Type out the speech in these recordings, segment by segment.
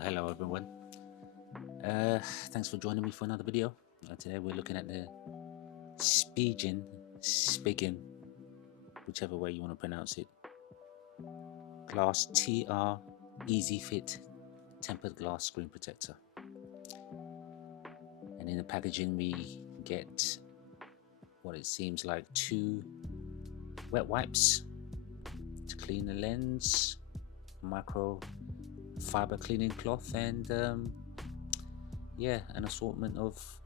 Hello everyone, thanks for joining me for another video. Today we're looking at the Spigen, whichever way you want to pronounce it, Glas.tR Easy Fit tempered glass screen protector. And in the packaging we get what it seems like 2 wet wipes to clean the lens, micro fiber cleaning cloth, and an assortment of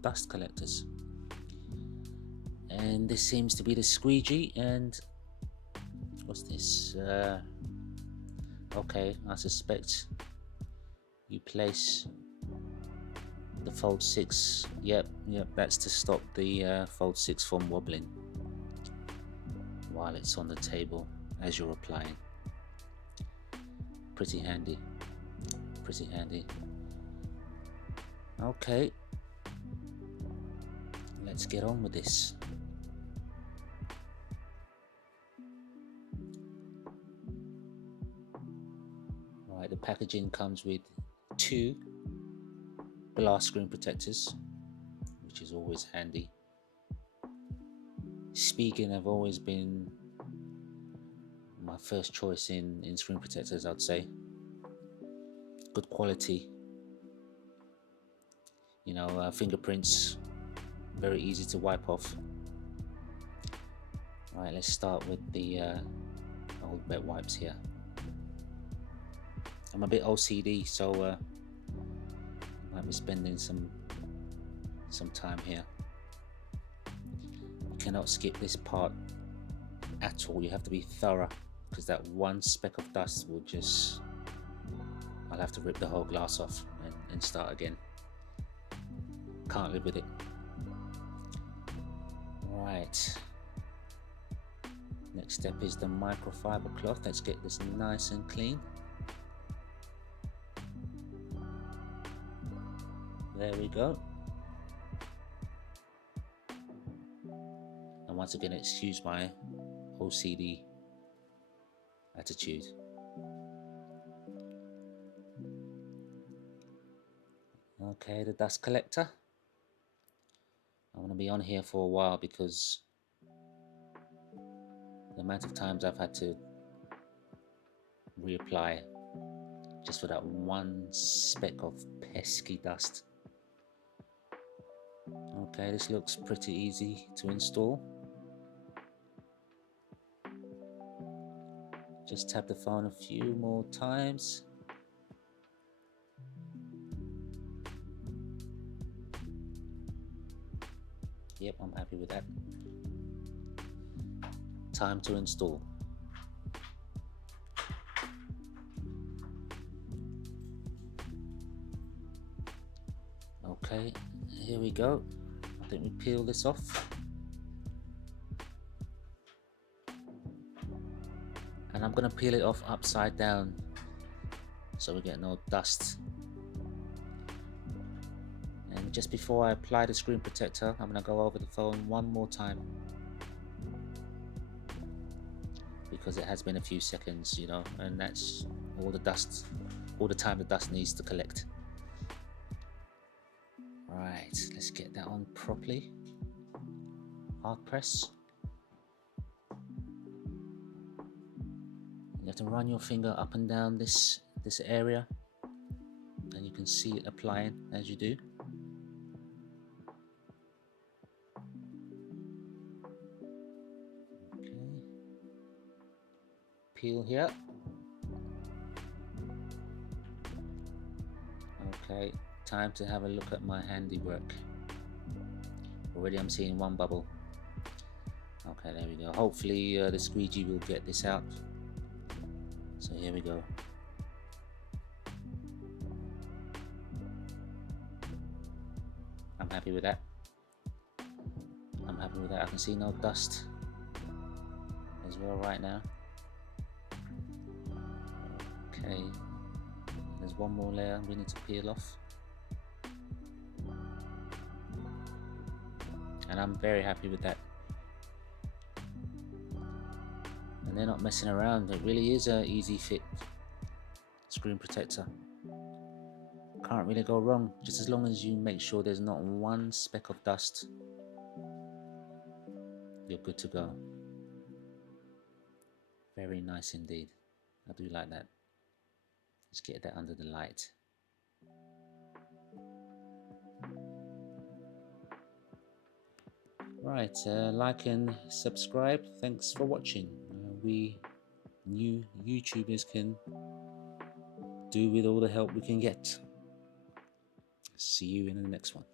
dust collectors. And this seems to be the squeegee. And what's this? Okay, I suspect you place the Fold 6. Yep, that's to stop the Fold 6 from wobbling while it's on the table as you're applying. Pretty handy. Okay, let's get on with this. Right, the packaging comes with 2 glass screen protectors, which is always handy. Spigen have always been my first choice in screen protectors, I'd say. Good quality, fingerprints, very easy to wipe off. Right, let's start with the old wet wipes here. I'm a bit OCD, so might be spending some time here. You cannot skip this part at all. You have to be thorough, because that one speck of dust will just, I'll have to rip the whole glass off and start again. Can't live with it. Right, next step is the microfiber cloth. Let's get this nice and clean. There we go. And once again, excuse my OCD attitude. Okay, the dust collector. I'm going to be on here for a while because the amount of times I've had to reapply just for that one speck of pesky dust. Okay, this looks pretty easy to install. Just tap the phone a few more times. Yep, I'm happy with that. Time to install. Okay, here we go. I think we peel this off. And I'm gonna peel it off upside down so we get no dust. And just before I apply the screen protector, I'm gonna go over the phone one more time, because it has been a few seconds, and that's all the time the dust needs to collect. Right, let's get that on properly. Hard press. You have to run your finger up and down this area, and you can see it applying as you do. Okay. Peel here. Okay, time to have a look at my handiwork. Already I'm seeing one bubble. Okay, there we go. Hopefully the squeegee will get this out. So here we go. I'm happy with that. I can see no dust as well right now. Okay, there's one more layer we need to peel off. And I'm very happy with that. And they're not messing around. It really is an easy fit screen protector. Can't really go wrong, just as long as you make sure there's not one speck of dust, you're good to go. Very nice indeed. I do like that. Just get that under the light. Right, like and subscribe. Thanks for watching. We new YouTubers can do with all the help we can get. See you in the next one.